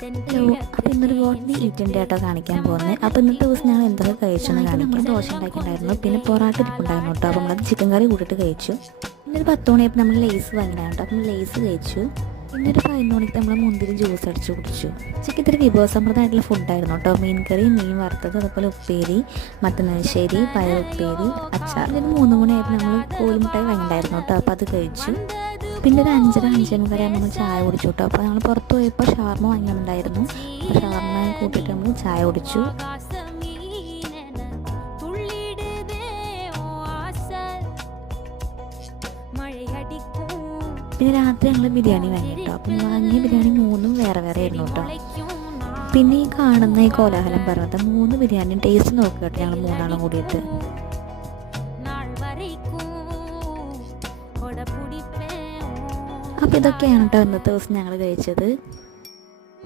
Hello, അപ്പോൾ ഇന്നൊരു ബോട്ടിൽ ഈറ്റിൻ്റെ ആട്ടോ കാണിക്കാൻ പോകുന്നത്. അപ്പോൾ ഇന്നത്തെ ദിവസം ഞങ്ങൾ എന്തൊക്കെ കഴിച്ചെന്ന് കാണിക്കാം. ദോശ ഉണ്ടാക്കിയിട്ടുണ്ടായിരുന്നു, പിന്നെ പൊറാട്ട ഇരിപ്പുണ്ടായിരുന്നു കേട്ടോ. അപ്പോൾ നമ്മളത് ചിക്കൻ കറി കൂട്ടിയിട്ട് കഴിച്ചു. ഇന്നൊരു 10 മണിയായപ്പോൾ നമ്മൾ ലേസ് വാങ്ങിയിട്ടുണ്ടായിരുന്നു. അപ്പോൾ നമ്മൾ ലേസ് കഴിച്ചു. ഇന്നൊരു 11 മണിക്ക് നമ്മൾ മുന്തിരി ജ്യൂസ് അടിച്ച് കുടിച്ചു. ഉച്ചയ്ക്ക് ഇത്തിരി വിഭവസമൃദ്ധമായിട്ടുള്ള ഫുഡായിരുന്നു കേട്ടോ. മീൻ കറി, മീൻ വറുത്തത്, അതുപോലെ ഉപ്പേരി, മത്തനശ്ശേരി, പയർ ഉപ്പേരി, അച്ചാർ. ഒരു 3 മണിയായപ്പോൾ നമ്മൾ കോഴിമുട്ടായി വാങ്ങിയിട്ടുണ്ടായിരുന്നു കേട്ടോ. അപ്പോൾ അത് കഴിച്ചു. പിന്നെ ഒരു 5:30 നമ്മൾ ചായ കുടിച്ചു കേട്ടോ. അപ്പോൾ ഞങ്ങൾ പുറത്ത് പോയപ്പോൾ ഷവർമ വാങ്ങിയിട്ടുണ്ടായിരുന്നു. അപ്പോൾ ഷവർമ കൂട്ടിയിട്ട് നമ്മൾ ചായ കുടിച്ചു. പിന്നെ രാത്രി ഞങ്ങൾ ബിരിയാണി വാങ്ങി കേട്ടോ. അപ്പം വാങ്ങിയ ബിരിയാണി 3ഉം വേറെ വേറെ ആയിരുന്നു കേട്ടോ. പിന്നെ ഈ കാണുന്ന ഈ കോലാഹലം പറഞ്ഞത് 3 ബിരിയാണി ടേസ്റ്റ് നോക്കുക കേട്ടോ, ഞങ്ങൾ 3 കൂടിയിട്ട്. അപ്പോൾ ഇതൊക്കെയാണ് കേട്ടോ ഇന്നത്തെ ദിവസം ഞങ്ങൾ കഴിച്ചത്.